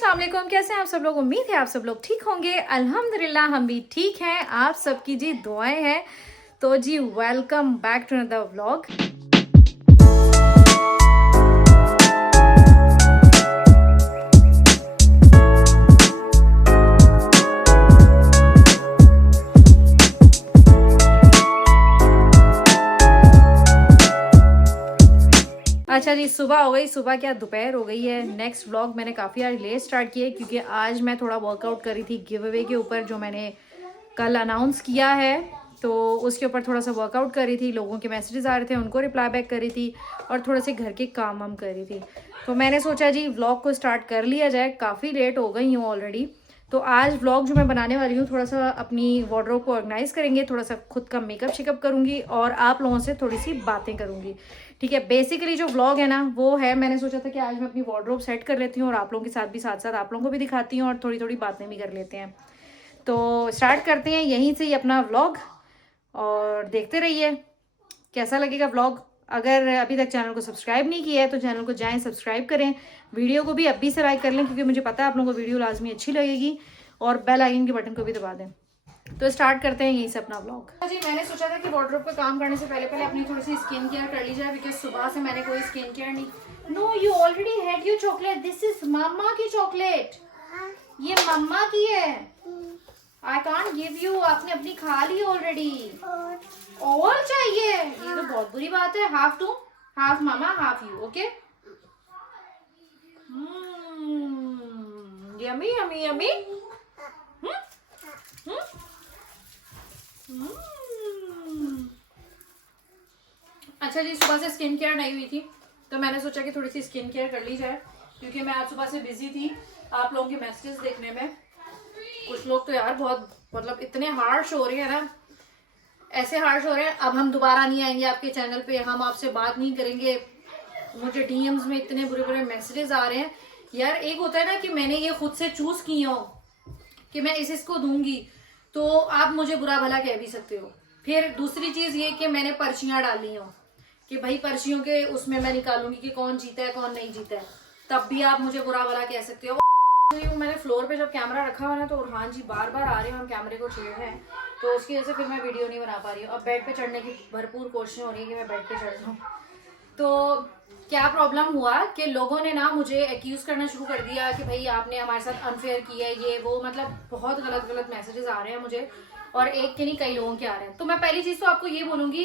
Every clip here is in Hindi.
अस्सलाम वालेकुम। कैसे हैं आप सब लोग? उम्मीद है आप सब लोग ठीक होंगे। अल्हम्दुलिल्लाह हम भी ठीक हैं। आप सबकी जी दुआएं हैं। तो जी welcome back to another vlog. अच्छा जी, सुबह हो गई। सुबह क्या, दोपहर हो गई है। नेक्स्ट व्लॉग मैंने काफ़ी आज लेट स्टार्ट किया क्योंकि आज मैं थोड़ा वर्कआउट करी थी गिव अवे के ऊपर, जो मैंने कल अनाउंस किया है। तो उसके ऊपर थोड़ा सा वर्कआउट करी थी, लोगों के मैसेजेस आ रहे थे उनको रिप्लाई बैक करी थी और थोड़े से घर के काम वाम करी थी। तो मैंने सोचा जी व्लॉग को स्टार्ट कर लिया जाए। काफ़ी लेट हो गई हूँ ऑलरेडी। तो आज व्लॉग जो मैं बनाने वाली हूँ, थोड़ा सा अपनी वार्डरोब को ऑर्गेनाइज करेंगे, थोड़ा सा खुद का मेकअप शेकअप करूँगी और आप लोगों से थोड़ी सी बातें करूँगी। ठीक है, बेसिकली जो व्लॉग है ना वो है, मैंने सोचा था कि आज मैं अपनी वार्डरोब सेट कर लेती हूँ और आप लोगों के साथ भी साथ साथ आप लोगों को भी दिखाती हूँ और थोड़ी थोड़ी बातें भी कर लेते हैं। तो स्टार्ट करते हैं यहीं से ही अपना व्लॉग और देखते रहिए कैसा लगेगा व्लॉग। अगर अभी तक चैनल को सब्सक्राइब नहीं किया है तो चैनल को जाएं, सब्सक्राइब करें। वीडियो को भी अभी से लाइक कर लें क्योंकि मुझे पता है आप लोगों को वीडियो लाजमी अच्छी लगेगी, और बेल आइकन के बटन को भी दबा दें। तो स्टार्ट करते हैं यहीं से अपना व्लॉग। जी मैंने सोचा था कि वार्डरोब का काम करने से पहले पहले अपनी थोड़ी सी स्किन केयर कर ली जाए, बिकॉज सुबह से मैंने कोई स्किन केयर नहीं। No, you already had your chocolate. This is mamma की चॉकलेट, ये मम्मा की है। आई कांट गिव यू, आपने अपनी खा ली ऑलरेडी। और चाहिए? ये तो बहुत बुरी बात है। हाफ टू हाफ मामा half you, okay. Yummy yummy yummy. अच्छा जी, सुबह से स्किन केयर नहीं हुई थी तो मैंने सोचा कि थोड़ी सी स्किन केयर कर ली जाए, क्योंकि मैं आज सुबह से बिजी थी आप लोगों के मैसेजेस देखने में। कुछ लोग तो यार बहुत मतलब इतने हार्श हो रहे हैं ना, ऐसे हार्श हो रहे हैं, अब हम दोबारा नहीं आएंगे आपके चैनल पे, हम आपसे बात नहीं करेंगे। मुझे डीएम्स में इतने बुरे बुरे मैसेजेस आ रहे हैं। यार एक होता है ना कि मैंने ये खुद से चूज की हो कि मैं इसको दूंगी, तो आप मुझे बुरा भला कह भी सकते हो। फिर दूसरी चीज ये कि मैंने पर्चियां डाली हो कि भाई पर्चियों के उसमें मैं निकालूंगी कि कौन जीता है कौन नहीं जीता है, तब भी आप मुझे बुरा भला कह सकते हो। मैंने फ्लोर पे जब कैमरा रखा हुआ है तो उरहान जी बार बार आ रहे हैं, हम कैमरे को छेड़ रहे हैं, तो उसकी वजह से फिर मैं वीडियो नहीं बना पा रही हूँ। अब बेड पे चढ़ने की भरपूर कोशिश हो रही है कि मैं बेड पे चढ़ जाऊँ। तो क्या प्रॉब्लम हुआ कि लोगों ने ना मुझे एक्यूज करना शुरू कर दिया कि भाई आपने हमारे साथ अनफेयर किया है, ये वो, मतलब बहुत गलत गलत मैसेजेस आ रहे हैं मुझे, और एक के नहीं कई लोगों के आ रहे हैं। तो मैं पहली चीज तो आपको ये बोलूंगी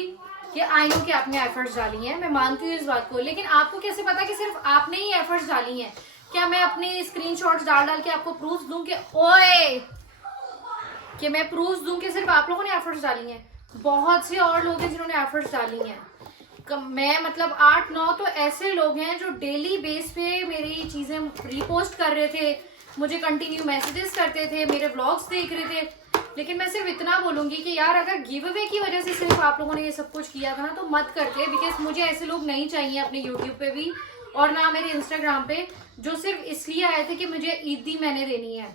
कि आई नो कि आपने एफर्ट्स डाली हैं, मैं मानती हूँ इस बात को, लेकिन आपको कैसे पता कि सिर्फ आपने ही एफर्ट्स डाली हैं? क्या मैं अपनी स्क्रीनशॉट्स डाल डाल के आपको प्रूफ दूं कि ओए कि मैं प्रूफ दूं कि सिर्फ आप लोगों ने एफर्ट्स डाली हैं? बहुत से और लोग हैं जिन्होंने एफर्ट्स डाली हैं। मैं मतलब 8-9 तो ऐसे लोग हैं जो डेली बेस पे मेरी चीजें रीपोस्ट कर रहे थे, मुझे कंटिन्यू मैसेजेस करते थे, मेरे व्लॉग्स देख रहे थे। लेकिन मैं सिर्फ इतना बोलूंगी कि यार अगर गिव अवे की वजह से सिर्फ आप लोगों ने ये सब कुछ किया था ना, तो मत करते, बिकॉज मुझे ऐसे लोग नहीं चाहिए अपने यूट्यूब पे भी और ना मेरे इंस्टाग्राम पे, जो सिर्फ इसलिए आए थे कि मुझे ईदी मैंने देनी है।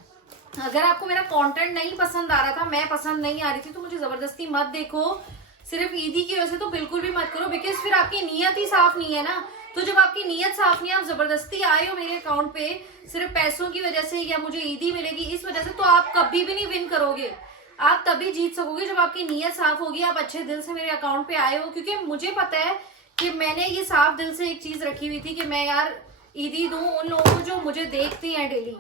अगर आपको मेरा कंटेंट नहीं पसंद आ रहा था, मैं पसंद नहीं आ रही थी, तो मुझे जबरदस्ती मत देखो सिर्फ ईदी की वजह से, तो बिल्कुल भी मत करो, बिकॉज फिर आपकी नीयत ही साफ नहीं है ना। तो जब आपकी नीयत साफ नहीं है, आप जबरदस्ती आए हो मेरे अकाउंट पे सिर्फ पैसों की वजह से या मुझे ईदी मिलेगी इस वजह से, तो आप कभी भी नहीं विन करोगे। आप तभी जीत सकोगे जब आपकी नीयत साफ होगी, आप अच्छे दिल से मेरे अकाउंट पे आए हो, क्योंकि मुझे पता है कि मैंने ये साफ दिल से एक चीज रखी हुई थी कि मैं यार ईदी दूं उन लोगों को जो मुझे देखते हैं डेली।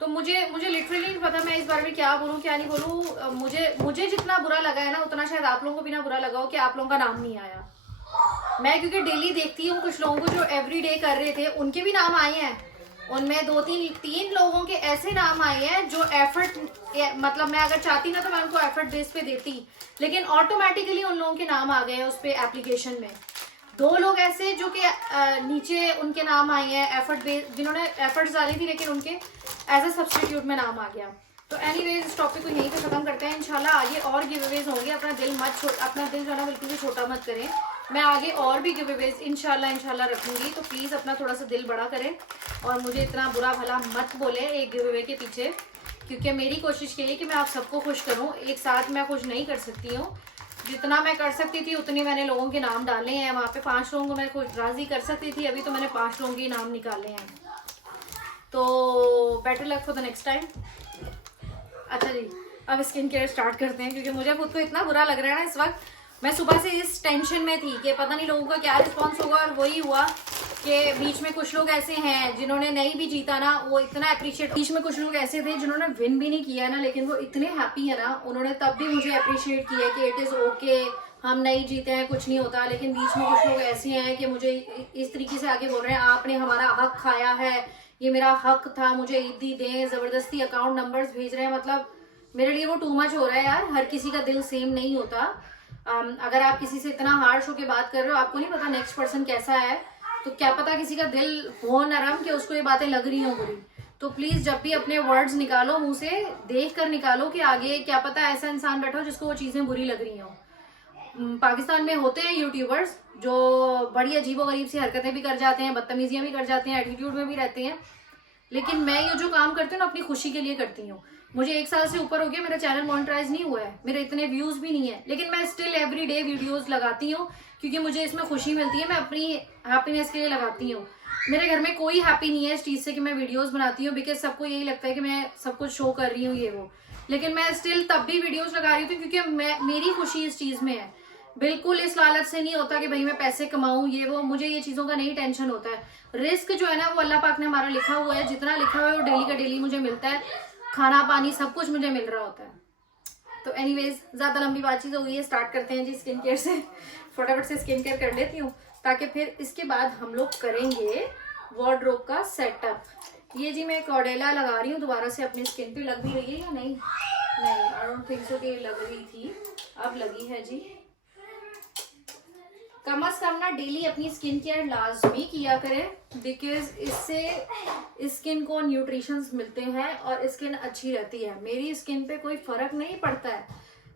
तो मुझे लिटरली नहीं पता मैं इस बारे में क्या बोलूं क्या नहीं बोलूं। मुझे जितना बुरा लगा है ना, उतना शायद आप लोगों को भी ना बुरा लगा हो कि आप लोगों का नाम नहीं आया। मैं क्योंकि डेली देखती हूँ कुछ लोगों को जो एवरी डे कर रहे थे, उनके भी नाम आए हैं। उनमें 2-3 लोगों के ऐसे नाम आए हैं जो एफर्ट, मतलब मैं अगर चाहती ना तो मैं उनको एफर्ट बेस पे देती, लेकिन ऑटोमेटिकली उन लोगों के नाम आ गए हैं उस पे एप्लीकेशन में। 2 लोग ऐसे जो कि नीचे उनके नाम आए हैं एफर्ट बेस, जिन्होंने एफर्ट्स डाली थी लेकिन उनके एज ए सब्सटीट्यूट में नाम आ गया। तो एनीवेज इस टॉपिक को यहीं पे खत्म करते हैं। इंशाल्लाह आगे और गिव अवेज होंगे। अपना दिल जो है ना बिल्कुल भी छोटा मत करें। मैं आगे और भी गिव अवेज इंशाल्लाह रखूंगी, तो प्लीज अपना थोड़ा सा दिल बड़ा करें और मुझे इतना बुरा भला मत बोले एक गिव अवे के पीछे, क्योंकि मेरी कोशिश यही है कि मैं आप सबको खुश करूँ। एक साथ मैं खुश नहीं कर सकती हूँ, जितना मैं कर सकती थी उतने मैंने लोगों के नाम डाले हैं। वहाँ पे 5 लोगों को मैं खुश राजी कर सकती थी, अभी तो मैंने 5 लोगों के नाम निकाले हैं। तो better luck for the next time. अच्छा जी, अब स्किन केयर स्टार्ट करते हैं, क्योंकि मुझे खुद को इतना बुरा लग रहा है ना इस वक्त। मैं सुबह से इस टेंशन में थी कि पता नहीं लोगों का क्या रिस्पॉन्स होगा, और वही हुआ कि बीच में कुछ लोग ऐसे हैं जिन्होंने नहीं भी जीता ना, वो इतना अप्रिशिएट, बीच में कुछ लोग ऐसे थे जिन्होंने विन भी नहीं किया ना, लेकिन वो इतने हैप्पी है ना, उन्होंने तब भी मुझे अप्रिशिएट किया कि इट इज ओके, हम नहीं जीते हैं, कुछ नहीं होता। लेकिन बीच में कुछ लोग ऐसे हैं कि मुझे इस तरीके से आगे बोल रहे हैं, आपने हमारा हक खाया है, ये मेरा हक था, मुझे ईदी दें, जबरदस्ती अकाउंट नंबर्स भेज रहे हैं। मतलब मेरे लिए वो टू मच हो रहा है यार। हर किसी का दिल सेम नहीं होता। अगर आप किसी से इतना हार्श होके बात कर रहे हो, आपको नहीं पता नेक्स्ट पर्सन कैसा है, तो क्या पता किसी का दिल हो नरम कि उसको ये बातें लग रही हो बुरी। तो प्लीज जब भी अपने वर्ड्स निकालो मुंह से, देख कर निकालो कि आगे क्या पता ऐसा इंसान बैठा हो जिसको वो चीजें बुरी लग रही हो। पाकिस्तान में होते हैं यूट्यूबर्स जो बड़ी अजीबोगरीब सी हरकतें भी कर जाते हैं, बदतमीजियां भी कर जाते हैं, एटीट्यूड में भी रहते हैं। लेकिन मैं ये जो काम करती हूँ ना, अपनी खुशी के लिए करती हूँ। मुझे 1 साल से ऊपर हो गया, मेरा चैनल मोनेटाइज नहीं हुआ है, मेरे इतने व्यूज भी नहीं है, लेकिन मैं स्टिल एवरी डे वीडियोस लगाती हूँ, क्योंकि मुझे इसमें खुशी मिलती है। मैं अपनी हैप्पीनेस के लिए लगाती हूँ। मेरे घर में कोई हैप्पी नहीं है इस चीज से कि मैं वीडियोस बनाती हूँ, बिकॉज सबको यही लगता है कि मैं सब कुछ शो कर रही हूँ ये वो। लेकिन मैं स्टिल तब भी वीडियोस लगा रही हूँ क्योंकि मेरी खुशी इस चीज में है। बिल्कुल इस लालच से नहीं होता कि भाई मैं पैसे कमाऊं ये वो, मुझे ये चीजों का नहीं टेंशन होता है। रिस्क जो है ना वो अल्लाह पाक ने हमारा लिखा हुआ है, जितना लिखा हुआ है वो डेली का डेली मुझे मिलता है, खाना पानी सब कुछ मुझे मिल रहा होता है। तो एनीवेज ज्यादा लंबी बातचीत हो गई है, स्टार्ट करते हैं जी स्किन केयर से। फटाफट से स्किन केयर कर लेती हूँ, ताकि फिर इसके बाद हम लोग करेंगे वार्डरोब का सेटअप। ये जी मैं कॉर्डेला लगा रही हूँ दोबारा से अपनी स्किन पे। लग भी रही है या नहीं? नहीं, आई डोंट थिंक सो कि लग रही थी, अब लगी है जी। कम से कम ना डेली अपनी स्किन केयर लाजमी किया करें, बिकॉज इससे स्किन को न्यूट्रिशंस मिलते हैं और स्किन अच्छी रहती है। मेरी स्किन पे कोई फर्क नहीं पड़ता है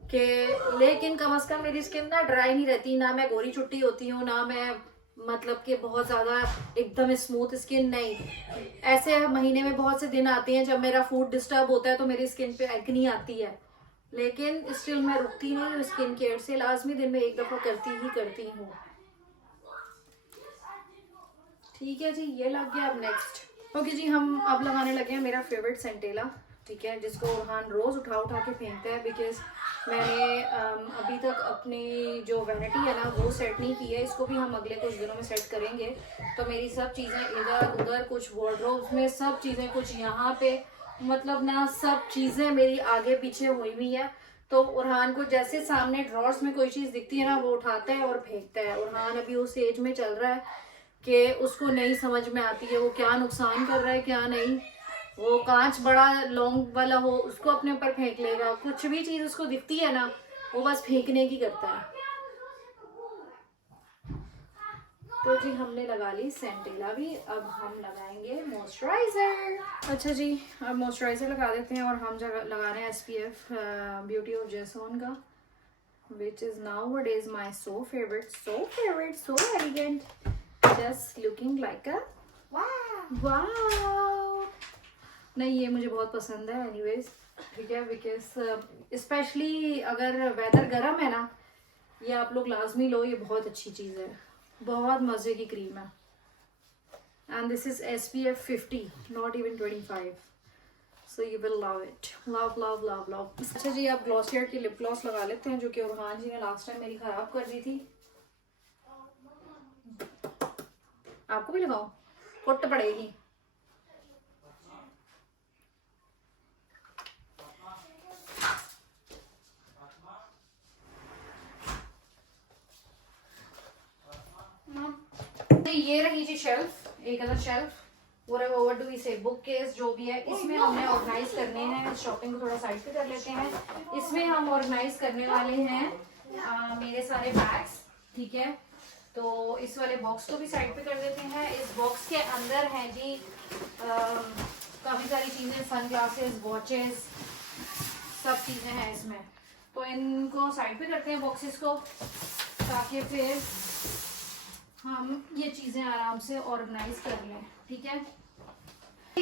कि, लेकिन कम से कम मेरी स्किन ना ड्राई नहीं रहती, ना मैं गोरी छुट्टी होती हूँ, ना मैं मतलब कि बहुत ज्यादा एकदम स्मूथ स्किन नहीं। ऐसे महीने में बहुत से दिन आते हैं जब मेरा फूड डिस्टर्ब होता है तो मेरी स्किन पे एक्नी आती है, लेकिन स्टिल मैं रुकती नहीं हूँ स्किन केयर से। लाजमी दिन में 1 दफा करती हूँ। ठीक है जी, ये लग गया। अब नेक्स्ट ओके जी, हम अब लगाने लगे हैं मेरा फेवरेट सेंटेला, ठीक है, जिसको ओरहान रोज उठा के फेंकता है, बिकॉज मैंने अभी तक अपनी जो वैनिटी है ना वो सेट नहीं की है। इसको भी हम अगले कुछ दिनों में सेट करेंगे। तो मेरी सब चीज़ें इधर उधर, कुछ वार्डरोब्स में सब चीज़ें, कुछ यहाँ पे, मतलब ना सब चीज़ें मेरी आगे पीछे हुई हुई है। तो ओरहान को जैसे सामने ड्रॉर्स में कोई चीज़ दिखती है ना वो उठाता है और फेंकता है। ओरहान अभी उस एज में चल रहा है कि उसको नहीं समझ में आती है वो क्या नुकसान कर रहा है क्या नहीं। वो कांच बड़ा लॉन्ग वाला हो उसको अपने ऊपर फेंक लेगा, कुछ भी चीज उसको दिखती है ना वो बस फेंकने की करता है। तो जी हमने लगा ली सेंटेला भी, अब हम लगाएंगे मॉइस्चराइजर। अच्छा जी, अब मॉइस्चराइजर लगा देते हैं, और हम लगा रहे हैं SPF ब्यूटी ऑफ जैसोन का, which is nowadays my so favorite, so elegant, just looking like a wow। नहीं ये मुझे बहुत पसंद है एनीवेज, ठीक है, बिकॉज स्पेशली अगर वेदर गर्म है ना, ये आप लोग लाजमी लो, ये बहुत अच्छी चीज़ है, बहुत मज़े की क्रीम है। And this is SPF 50, not even 25, so you will love it, love love love love. अच्छा जी, अब ग्लॉसियर की लिप ग्लॉस लगा लेते हैं, जो कि ओरहान जी ने लास्ट टाइम मेरी ख़राब कर दी थी। आपको भी लगाओ, कुट पड़ेगी। ये रही जी शेल्फ, एक other shelf, whatever do we say, book case जो भी है, इसमें हमने ऑर्गेनाइज करने हैं। शॉपिंग को थोड़ा साइड पे कर लेते हैं। इसमें हम ऑर्गेनाइज करने वाले हैं मेरे सारे बैग्स, ठीक है। तो इस वाले बॉक्स को भी साइड पे कर देते हैं। इस बॉक्स के अंदर है जी काफी सारी चीजें, सन ग्लासेस, वॉचेस, सब चीजें हैं इसमें। तो इनको साइड पे करते हैं बॉक्सेस को, ताकि फिर हम ये चीजें आराम से ऑर्गेनाइज कर लें, ठीक है।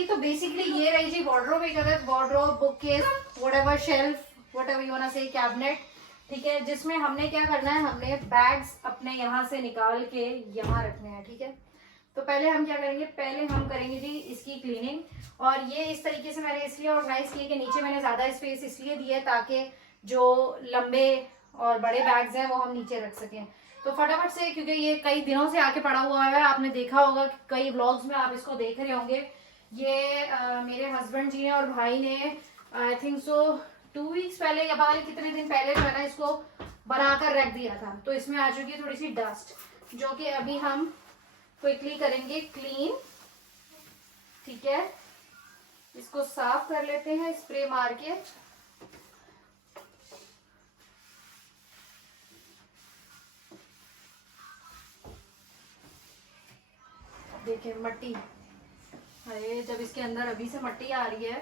तो बेसिकली ये रही जी वार्डरोब, एक other wardrobe, book case, whatever shelf, whatever you want to say, cabinet, ठीक है, जिसमें हमने क्या करना है, हमने बैग्स अपने यहाँ से निकाल के यहाँ रखने हैं, ठीक है। तो पहले हम क्या करेंगे, पहले हम करेंगे जी इसकी क्लीनिंग। और ये इस तरीके से मैंने इसलिए ऑर्गेनाइज किया कि नीचे मैंने ज़्यादा स्पेस इसलिए दी है ताकि जो लंबे और बड़े बैग्स हैं वो हम नीचे रख सकें। तो फटाफट से, क्योंकि ये कई दिनों से आके पड़ा हुआ है, आपने देखा होगा कि कई व्लॉग्स में आप इसको देख रहे होंगे। ये मेरे हस्बैंड जी ने और भाई ने आई थिंक सो 2 वीक्स पहले या पता नहीं कितने दिन पहले जो है ना इसको बनाकर रख दिया था। तो इसमें आ चुकी है थोड़ी सी डस्ट, जो कि अभी हम क्विकली करेंगे क्लीन। ठीक है, इसको साफ कर लेते हैं स्प्रे मार के। देखिए मट्टी, अरे जब इसके अंदर अभी से मट्टी आ रही है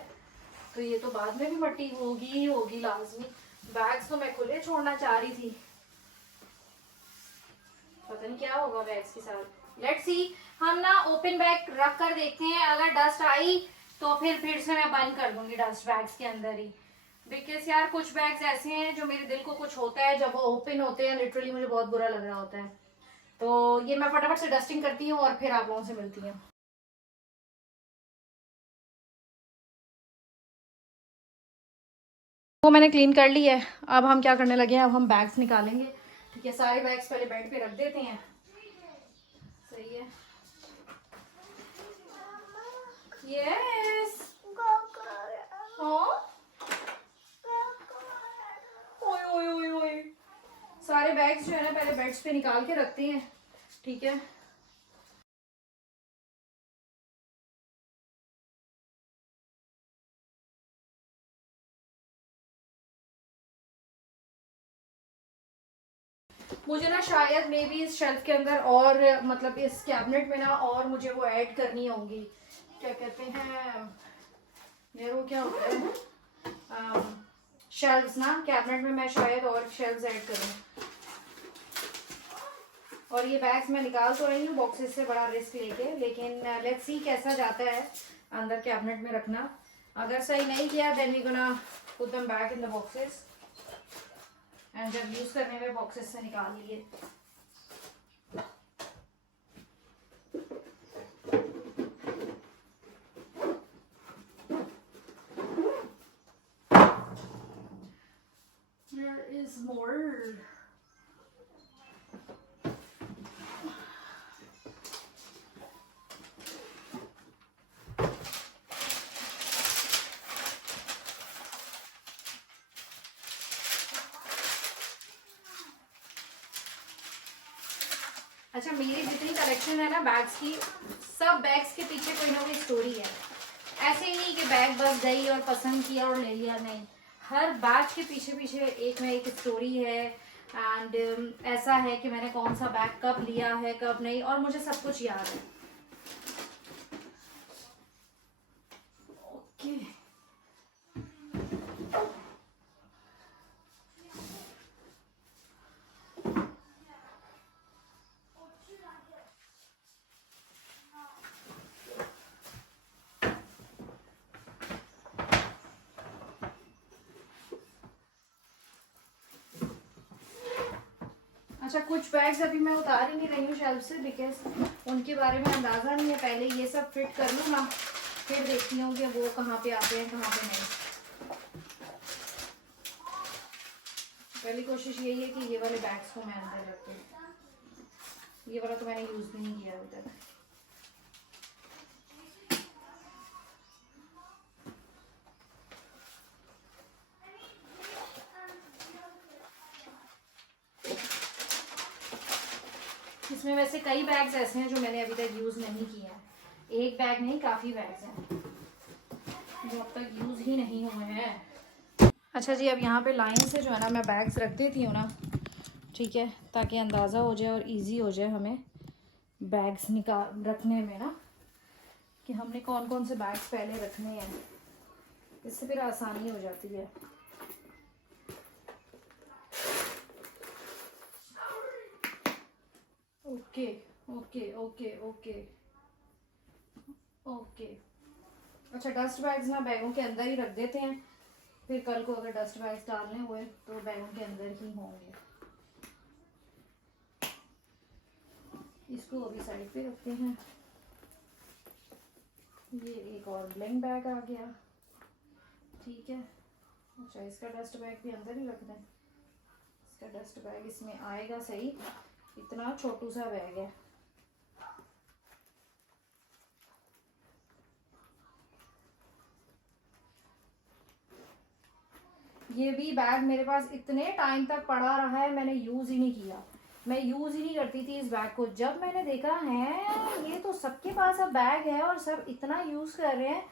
तो ये तो बाद में भी मट्टी होगी ही होगी लाजमी। बैग्स तो मैं खुले छोड़ना चाह रही थी, पता नहीं क्या होगा बैग्स के साथ। लेट्स सी, हम ना ओपन बैग रख कर देखते हैं, अगर डस्ट आई तो फिर से मैं बंद कर दूंगी डस्ट बैग्स के अंदर ही। बिकॉज यार कुछ बैग्स ऐसे हैं जो मेरे दिल को कुछ होता है जब वो ओपन होते हैं, लिटरली मुझे बहुत बुरा लग रहा होता है। तो ये मैं फटाफट से डस्टिंग करती हूँ और फिर आप लोगों से मिलती हूँ। वो मैंने क्लीन कर ली है। अब हम क्या करने लगे हैं, अब हम बैग्स निकालेंगे। ठीक है, सारे बैग्स पहले बेड पे रख देते हैं। सही है, यस। ओए ओए ओए ओए, सारे बैग्स जो है ना पहले बेड्स पे निकाल के रखते हैं। ठीक है, मुझे ना शायद मे बी इस शेल्फ के अंदर और मतलब इस कैबिनेट में ना और मुझे वो ऐड करनी होंगी, क्या कहते हैं यार वो क्या होता है, शेल्व्स ना। कैबिनेट में मैं शायद और शेल्व्स ऐड करूँ। और ये बैग्स मैं निकाल तो रही हूँ बॉक्सेस से बड़ा रिस्क लेके, लेकिन लेट्स सी कैसा जाता है अंदर कैबिनेट में रखना। अगर सही नहीं किया then we gonna put them back in the boxes, and जब यूज करने में बॉक्सेस से निकाल लिए। There is more. अच्छा, मेरी जितनी कलेक्शन है ना बैग्स की, सब बैग्स के पीछे कोई ना कोई स्टोरी है। ऐसे ही नहीं कि बैग बस गई और पसंद किया और ले लिया, नहीं। हर बैग के पीछे पीछे एक ना एक स्टोरी है। एंड ऐसा है कि मैंने कौन सा बैग कब लिया है कब नहीं, और मुझे सब कुछ याद है। ओके, अच्छा कुछ बैग्स अभी मैं उतार ही नहीं रही हूँ शेल्फ से, बिकॉज उनके बारे में अंदाज़ा नहीं है। पहले ये सब फिट कर लूँ ना, फिर देखती हूँ कि वो कहाँ पे आते हैं कहाँ पे नहीं। पहली कोशिश यही है कि ये वाले बैग्स को मैं अंदर रख दूँ। ये वाला तो मैंने यूज़ भी नहीं किया अभी तक। इसमें वैसे कई बैग्स ऐसे हैं जो मैंने अभी तक यूज़ नहीं किया है। एक बैग नहीं, काफ़ी बैग्स हैं जो अब तक यूज़ ही नहीं हुए हैं। अच्छा जी, अब यहाँ पे लाइन से जो है ना मैं बैग्स रख देती हूँ ना, ठीक है, ताकि अंदाज़ा हो जाए और इजी हो जाए हमें बैग्स निकाल रखने में ना, कि हमने कौन कौन से बैग्स पहले रखने हैं। इससे फिर आसानी हो जाती है। Okay okay okay okay okay. अच्छा, डस्ट बैग्स ना बैगों के अंदर ही रख देते हैं, फिर कल को अगर डस्ट बैग्स डालने हुए तो बैगों के अंदर ही होंगे। इसको अभी साइड पे रखते हैं। ये एक और ब्लिंग बैग आ गया, ठीक है। अच्छा, इसका डस्ट बैग भी अंदर ही रख दें। इसका डस्ट बैग इसमें आएगा सही, इतना छोटू सा बैग है। ये भी बैग मेरे पास इतने टाइम तक पड़ा रहा है, मैंने यूज़ ही नहीं किया। मैं यूज़ ही नहीं करती थी इस बैग को। जब मैंने देखा है ये तो सबके पास अब बैग है और सब इतना यूज़ कर रहे हैं,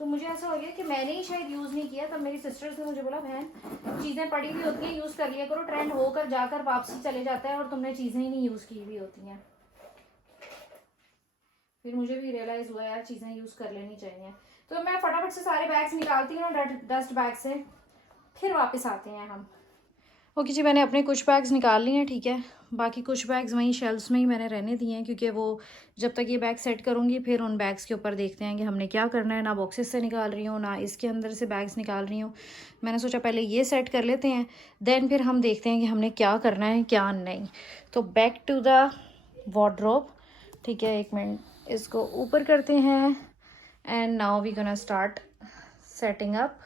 तो मुझे ऐसा हो गया कि मैंने ही शायद यूज़ नहीं किया। तब मेरी सिस्टर्स ने मुझे बोला, बहन चीज़ें पड़ी हुई होती हैं, यूज़ कर लिया करो, ट्रेंड होकर जाकर वापसी चले जाता है और तुमने चीज़ें ही नहीं यूज़ की हुई होती हैं। फिर मुझे भी रियलाइज़ हुआ यार चीज़ें यूज़ कर लेनी चाहिए। तो मैं फटाफट से सारे बैग्स निकालती हूँ डस्ट बैग से, फिर वापस आते हैं हम। ओके जी, मैंने अपने कुछ बैग्स निकाल लिए हैं, ठीक है। बाकी कुछ बैग्स वहीं शेल्फ्स में ही मैंने रहने दिए हैं, क्योंकि वो जब तक ये बैग सेट करूँगी फिर उन बैग्स के ऊपर देखते हैं कि हमने क्या करना है। ना बॉक्सेस से निकाल रही हूँ, ना इसके अंदर से बैग्स निकाल रही हूँ। मैंने सोचा पहले ये सेट कर लेते हैं, देन फिर हम देखते हैं कि हमने क्या करना है क्या नहीं। तो बैक टू द वार्डरोब, ठीक है। एक मिनट, इसको ऊपर करते हैं and now we gonna start setting up.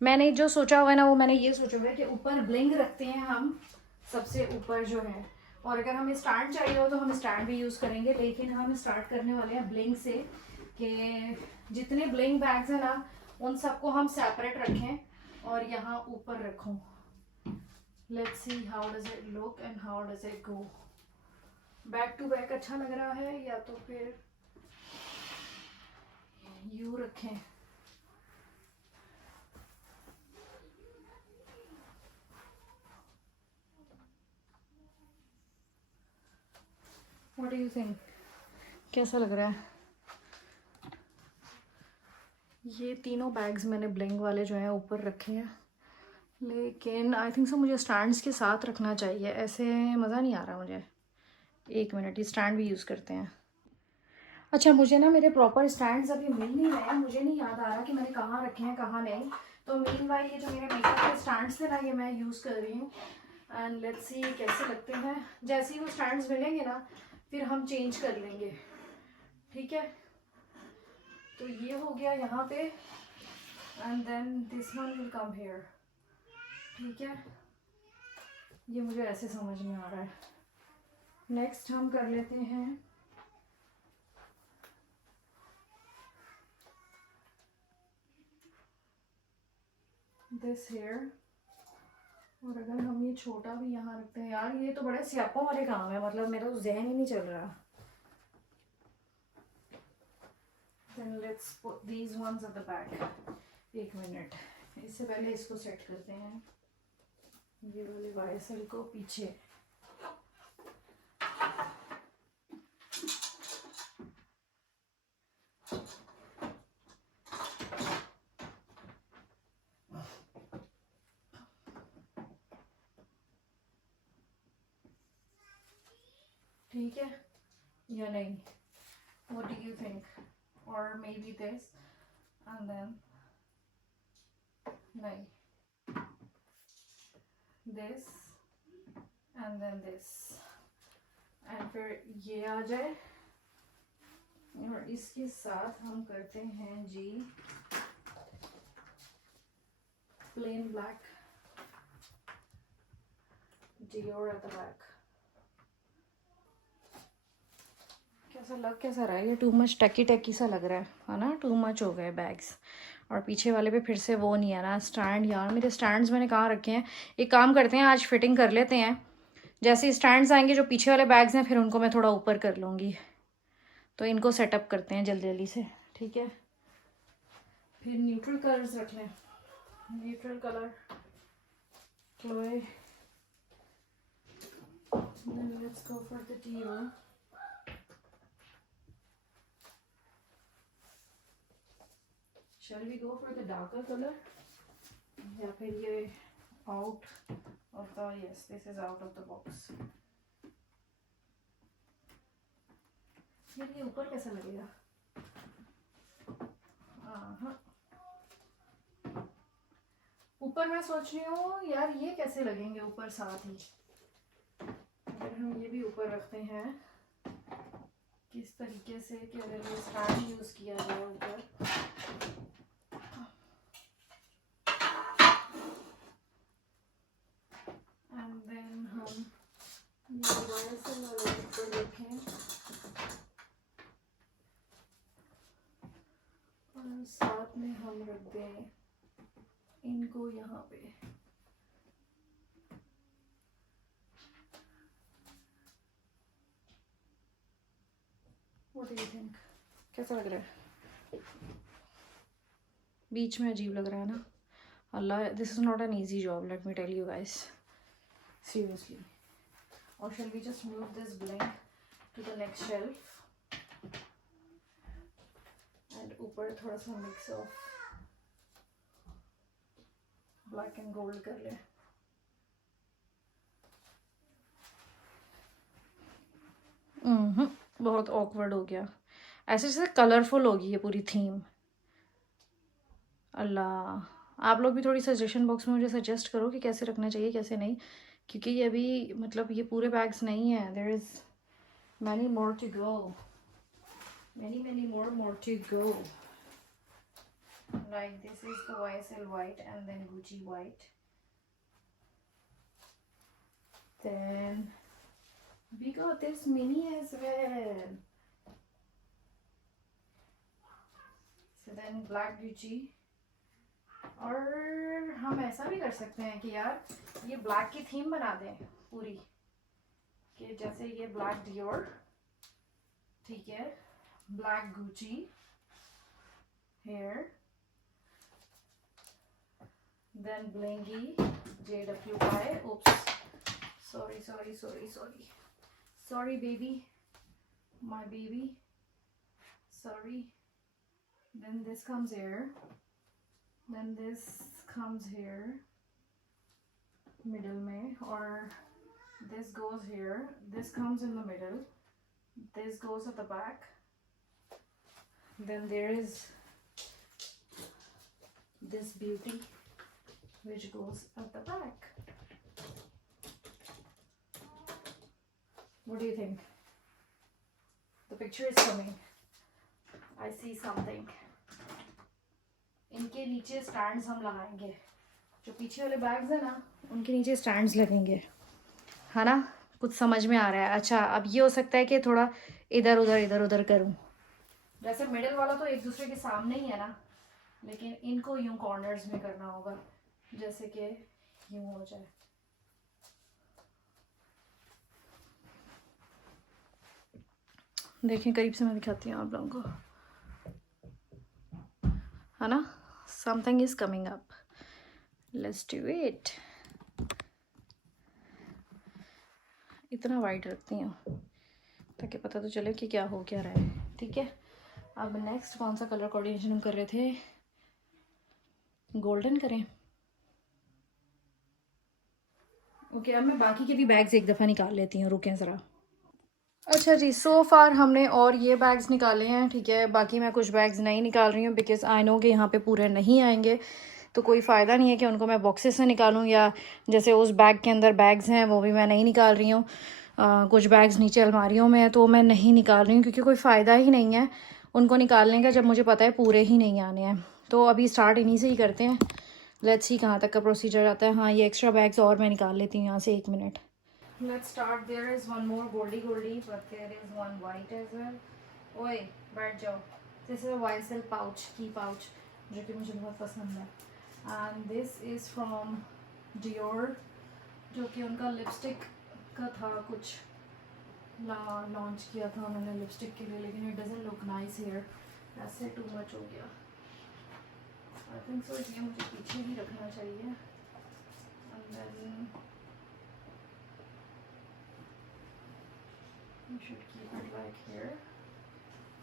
मैंने जो सोचा हुआ है ना, वो मैंने ये सोचा हुआ है कि ऊपर ब्लिंग रखते हैं हम सबसे ऊपर जो है, और अगर हमें स्टैंड चाहिए हो तो हम स्टैंड भी यूज़ करेंगे, लेकिन हम स्टार्ट करने वाले हैं ब्लिंग से, कि जितने ब्लिंग बैग्स हैं ना उन सबको हम सेपरेट रखें और यहाँ ऊपर रखूँ। Let's see how does it look and how does it go. Back to back अच्छा लग रहा है या तो फिर यू रखें? व्हाट डू यू थिंक, कैसा लग रहा है? ये तीनों बैग्स मैंने ब्लिंग वाले जो हैं ऊपर रखे हैं, लेकिन आई थिंक सो मुझे स्टैंड्स के साथ रखना चाहिए, ऐसे मज़ा नहीं आ रहा मुझे। एक मिनट, ये स्टैंड भी यूज़ करते हैं। अच्छा, मुझे ना मेरे प्रॉपर स्टैंड्स अभी मिल नहीं रहे हैं, मुझे नहीं याद आ रहा कि मैंने कहाँ रखे हैं कहाँ नहीं। तो मीनवाइल ये जो मेरे मेकअप के स्टैंड्स थे ना, ये मैं यूज़ कर रही हूँ एंड लेट्स सी कैसे लगते हैं। जैसे ही वो स्टैंड्स मिलेंगे ना फिर हम चेंज कर लेंगे, ठीक है। तो ये हो गया यहाँ पे and then this one will come here, ठीक है। ये मुझे ऐसे समझ में आ रहा है। नेक्स्ट हम कर लेते हैं दिस हेयर, और अगर हम ये छोटा भी यहाँ रखते हैं, यार ये तो बड़े स्यापों वाले काम है, मतलब मेरा तो जहन ही नहीं चल रहा। Then let's put these ones at the back। एक मिनट, इससे पहले इसको सेट करते हैं, ये वाले वायरसेल को पीछे। ठीक है या नहीं? What do you think? Or maybe this and then नहीं, this and then this and फिर ये आ जाए, और इसके साथ हम करते हैं जी plain black Dior at the back। कैसा रहा है ये? टू मच टकी टकी सा लग रहा है ना? टू मच हो गए बैग्स। और पीछे वाले पे फिर से वो नहीं है ना स्टैंड। यार मेरे स्टैंड्स मैंने कहाँ रखे हैं? एक काम करते हैं, आज फिटिंग कर लेते हैं। जैसे स्टैंड्स आएंगे जो पीछे वाले बैग्स हैं, फिर उनको मैं थोड़ा ऊपर कर लूँगी। तो इनको सेटअप करते हैं जल्दी जल्दी से, ठीक है। फिर न्यूट्रल कलर्स रख लें। Neutral colour Chloe, then let's go for the Dior। Shall we go for the darker color? या फिर ये out of the, yes this is out of the box। ये ऊपर कैसा लगेगा? हाँ, ऊपर मैं सोच रही हूँ यार ये कैसे लगेंगे ऊपर साथ ही। अगर हम ये भी ऊपर रखते हैं किस तरीके से कि अगर ये स्टैंड यूज़ किया जाए ऊपर, एंड देन हम ये वायर से ऊपर रखें और साथ में हम रख दें इनको यहाँ पे। What do you think? कैसा लग रहा है? बीच में अजीब लग रहा है ना? अल्लाह, this is not an easy job, let me tell you guys. Seriously. Or shall we just move this blank to the next shelf? And ऊपर थोड़ा सा mix of black and gold कर ले। बहुत awkward हो गया। ऐसे जैसे कलरफुल होगी ये पूरी थीम। अल्लाह, आप लोग भी थोड़ी सजेशन बॉक्स में मुझे सजेस्ट करो कि कैसे रखना चाहिए कैसे नहीं, क्योंकि ये अभी मतलब ये पूरे बैग्स नहीं है। There is many more to go, many more to go. Like this is the YSL white and then Gucci white. Then we got this mini as well. So then black Gucci. और हम ऐसा भी कर सकते हैं कि यार ये ब्लैक की थीम बना दें पूरी, कि जैसे ये ब्लैक डियोर, ठीक है, black Gucci here, then blingy JWI, oops, sorry baby, my baby, sorry. Then this comes here, then this comes here middle में, और this goes here, this comes in the middle, this goes at the back, then there is this beauty which goes at the back. What do you think? The picture is coming. I see something. इनके नीचे स्टैंड्स हम लगाएंगे, जो पीछे वाले बैग्स हैं ना उनके नीचे स्टैंड्स लगेंगे, है ना? कुछ समझ में आ रहा है? अच्छा, अब ये हो सकता है कि थोड़ा इधर उधर करूं। जैसे मिडिल वाला तो एक दूसरे के सामने ही है ना, लेकिन इनको यूं कॉर्नर्स में करना होगा, जैसे कि यूं हो जाए। देखें करीब से मैं दिखाती हूँ आप लोगों को, है ना? Something is coming up. Let's do it. इतना वाइड रखती हूँ ताकि पता तो चले कि क्या हो क्या रहा है, ठीक है? अब नेक्स्ट कौन सा कलर कोऑर्डिनेशन हम कर रहे थे? गोल्डन करें। ओके, अब मैं बाकी के भी बैग्स एक दफ़ा निकाल लेती हूँ, रुकें ज़रा। अच्छा जी, सो फार हमने और ये बैग्स निकाले हैं, ठीक है? बाकी मैं कुछ बैग्स नहीं निकाल रही हूँ बिकॉज़ आई नो कि यहाँ पे पूरे नहीं आएंगे, तो कोई फ़ायदा नहीं है कि उनको मैं बॉक्सेस से निकालूँ, या जैसे उस बैग के अंदर बैग्स हैं वो भी मैं नहीं निकाल रही हूँ। कुछ बैग्स नीचे अलमारियों में है तो मैं नहीं निकाल रही हूँ, क्योंकि कोई फ़ायदा ही नहीं है उनको निकालने का जब मुझे पता है पूरे ही नहीं आने हैं। तो अभी स्टार्ट इन्हीं से ही करते हैं। लेट्स सी कहाँ तक का प्रोसीजर आता है। हाँ, ये एक्स्ट्रा बैग्स और मैं निकाल लेती हूँ यहाँ से, 1 minute. Let's start. There is one more goldie, but there is one white as well. ओए बैठ जाओ। This is a YSL pouch, key pouch, जो कि मुझे बहुत पसंद है। And this is from Dior, जो कि उनका लिपस्टिक का था, कुछ लॉन्च किया था उन्होंने लिपस्टिक के लिए, लेकिन it doesn't look nice here. ऐसे too much हो गया। I think so ये मुझे पीछे ही रखना चाहिए। And then you should keep it like here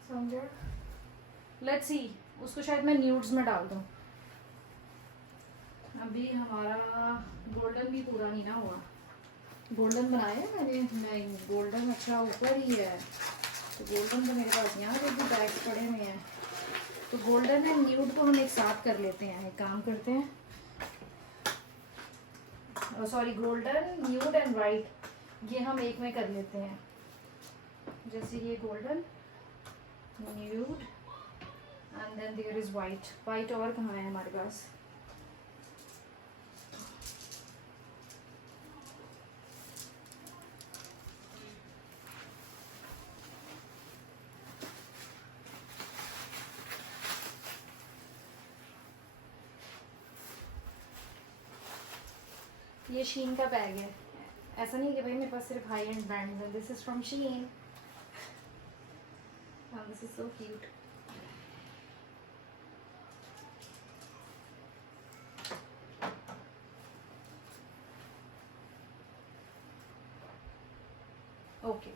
somewhere. Let's see, उसको शायद मैं न्यूड्स में डाल दूँ। अभी हमारा गोल्डन भी पूरा नहीं ना हुआ। गोल्डन बनाया मैंने? नहीं, गोल्डन अच्छा ऊपर ही है, तो गोल्डन तो मेरे पास यहाँ पे भी बैग पड़े हुए हैं। तो गोल्डन एंड न्यूड को हम एक साथ कर लेते हैं। एक काम करते हैं, sorry, golden, nude and white, ये हम एक में कर लेते हैं। जैसे ये golden nude and then there is white. White और कहाँ है हमारे पास? ये शीन का बैग है। ऐसा नहीं कि भाई मेरे पास सिर्फ हाई एंड ब्रांड्स हैं। This is from Shein. This is so cute. Okay,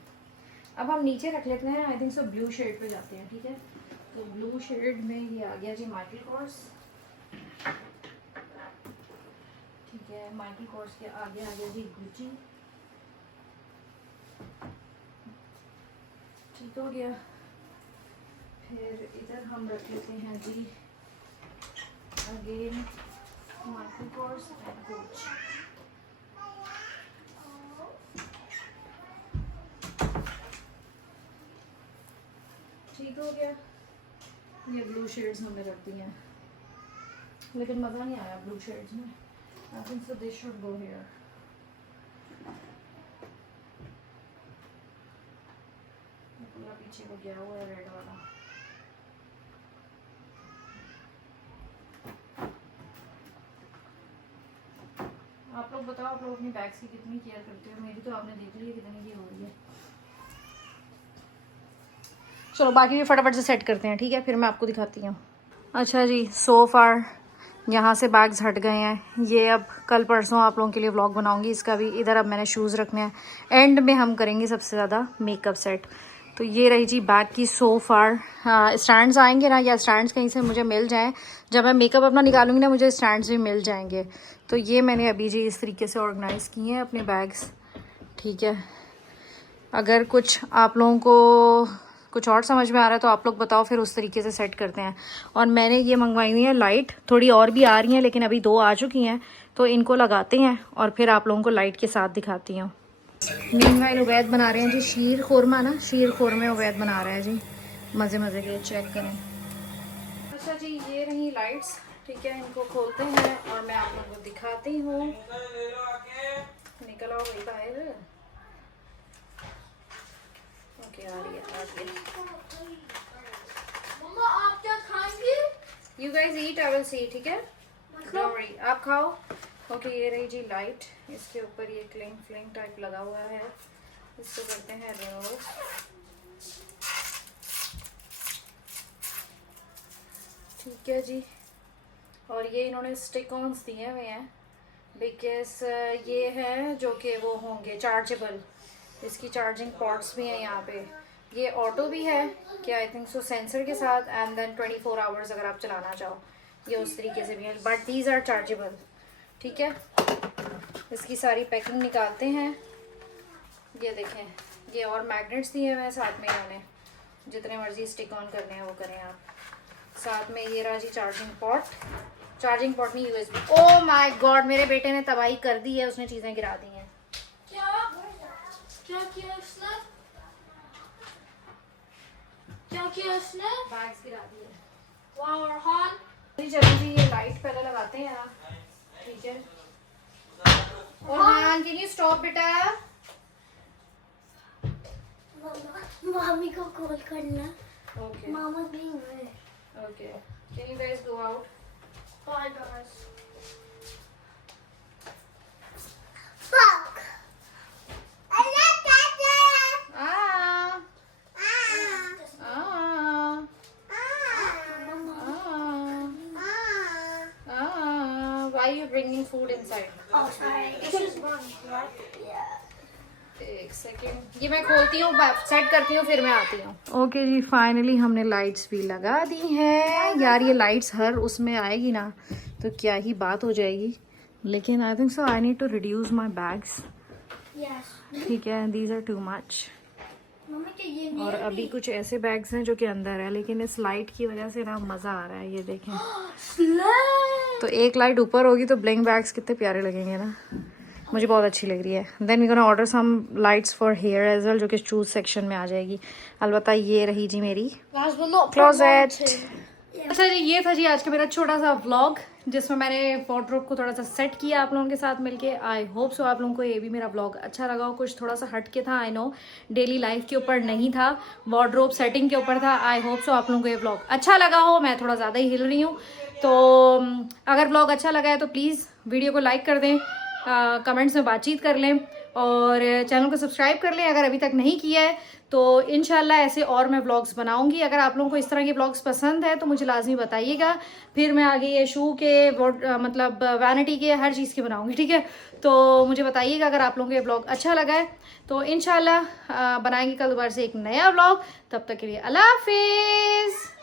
अब हम नीचे रख लेते हैं। I think so blue shade पे जाते हैं, ठीक है? तो ब्लू शेड में ये आ गया जी माइकल कॉर्स, ठीक है? माइकल कॉर्स के आगे आ गया जी गुच्ची, ठीक हो गया। फिर इधर हम रख लेते हैं जी again Michael Kors and Gucci. ठीक हो गया। ये ब्लू शेड्स हमने रख दी हैं, लेकिन मज़ा नहीं आया ब्लू शेड्स में। आई think so this should go here. पूरा पीछे को गया हुआ है रेड वाला। आप लोग बताओ, आप लोग अपनी बैग्स की कितनी केयर करते हो? मेरी तो आपने देख ली है कितनी की हो रही है। चलो बाकी भी फटाफट से सेट करते हैं, ठीक है? फिर मैं आपको दिखाती हूँ। अच्छा जी, सो फार यहाँ से बैग्स हट गए हैं। ये अब कल परसों आप लोगों के लिए व्लॉग बनाऊंगी इसका भी। इधर अब मैंने शूज़ रखने हैं। एंड में हम करेंगे सबसे ज़्यादा मेकअप सेट। तो ये रही जी बैग की सो फार। स्टैंड्स आएंगे ना, या स्टैंड्स कहीं से मुझे मिल जाएँ, जब मैं मेकअप अपना निकालूंगी ना मुझे स्टैंड्स भी मिल जाएंगे। तो ये मैंने अभी जी इस तरीके से ऑर्गेनाइज़ किए हैं अपने बैग्स, ठीक है? अगर कुछ आप लोगों को कुछ और समझ में आ रहा है तो आप लोग बताओ, फिर उस तरीके से सेट करते हैं। और मैंने ये मंगवाई हुई है लाइट, थोड़ी और भी आ रही हैं लेकिन अभी 2 आ चुकी हैं, तो इनको लगाते हैं और फिर आप लोगों को लाइट के साथ दिखाती हूँ। मीनवाइल उवैद बना रहे हैं जी शीर खोरमा ना, शीर खोरमे उवैद बना रहे हैं जी, मज़े मज़े के, चेक करें। अच्छा जी, ये रही लाइट्स, ठीक है? इनको खोलते हैं और मैं आप लोगों को दिखाती हूँ। निकल आओ भाई बाहर। ओके, आ रही है। मम्मा आप क्या खाएंगे? You guys eat, I will see, ठीक है? Don't worry, आप खाओ। ओके, ये रही जी लाइट। इसके ऊपर ये क्लिंग फ्लिंग टाइप लगा हुआ है। इसको करते हैं रिमूव। ठीक है जी। और ये इन्होंने स्टिक ऑन्स दिए हुए हैं बिकॉज ये है जो कि वो होंगे चार्जेबल। इसकी चार्जिंग पॉट्स भी हैं यहाँ पे। ये ऑटो भी है कि आई थिंक सो सेंसर के साथ, एंड देन 24 आवर्स अगर आप चलाना चाहो, ये उस तरीके से भी है, बट दीज आर चार्जेबल, ठीक है? इसकी सारी पैकिंग निकालते हैं। ये देखें, ये और मैग्नेट्स दिए हुए हैं साथ में इन्होंने, जितने मर्जी स्टिक ऑन करने हैं वो करें आप। साथ में ये रहा जी चार्जिंग पॉट नहीं, यूएसबी। ओह माय गॉड, मेरे बेटे ने तबाही कर दी है, उसने चीज़ें गिरा दी हैं। क्या किया उसने? क्या किया उसने? बैग्स गिरा दिए। वाह अरहान, चलो जी, ये लाइट पहले लगाते हैं ना, ठीक है? और कैन यू स्टॉप बेटा? मामी को कॉल करना। ओके मामा भी है। Okay, can you guys go out? Bye guys. Why are you bringing food inside? Oh sorry, this is wrong, right? Yeah. एक सेकेंड, ये मैं खोलती हूँ, सेट करती हूँ, फिर मैं आती हूँ। ओके जी, फाइनली हमने लाइट्स भी लगा दी हैं। यार ये लाइट्स हर उसमें आएगी ना तो क्या ही बात हो जाएगी, लेकिन I think so I need to reduce my bags, Yes. ठीक है? These are too much. मम्मी के ये और अभी कुछ ऐसे बैग्स हैं जो कि अंदर है, लेकिन इस लाइट की वजह से ना मज़ा आ रहा है। ये देखें, स्लेड। तो एक लाइट ऊपर होगी तो ब्लिंक बैग्स कितने प्यारे लगेंगे ना। मुझे बहुत अच्छी लग रही है। Then we gonna order some lights for here as well, जो कि शूज सेक्शन में आ जाएगी। अलबत्ता ये रही जी मेरी Guys, we're not closet. promoting. अच्छा जी, ये था जी आज का मेरा छोटा सा व्लॉग, जिसमें मैंने वार्डरोब को थोड़ा सा सेट किया आप लोगों के साथ मिलके। आई होप सो आप लोगों को ये भी मेरा व्लॉग अच्छा लगा हो। कुछ थोड़ा सा हट के था, आई नो, डेली लाइफ के ऊपर नहीं था, वार्डरोब सेटिंग के ऊपर था। आई होप सो आप लोगों को ये व्लॉग अच्छा लगा हो। मैं थोड़ा ज़्यादा ही हिल रही हूँ, तो अगर व्लॉग अच्छा लगा है तो प्लीज़ वीडियो को लाइक कर दें, कमेंट्स में बातचीत कर लें और चैनल को सब्सक्राइब कर लें अगर अभी तक नहीं किया है। तो इंशाल्लाह ऐसे और मैं व्लॉग्स बनाऊंगी। अगर आप लोगों को इस तरह के व्लॉग्स पसंद है तो मुझे लाजमी बताइएगा, फिर मैं आगे ये शू के मतलब वैनिटी के हर चीज़ के बनाऊंगी, ठीक है। तो मुझे बताइएगा अगर आप लोगों को ये व्लॉग अच्छा लगा है। तो इंशाल्लाह बनाएंगे कल दोबारा से एक नया व्लॉग। तब तक के लिए अल्लाह हाफिज़।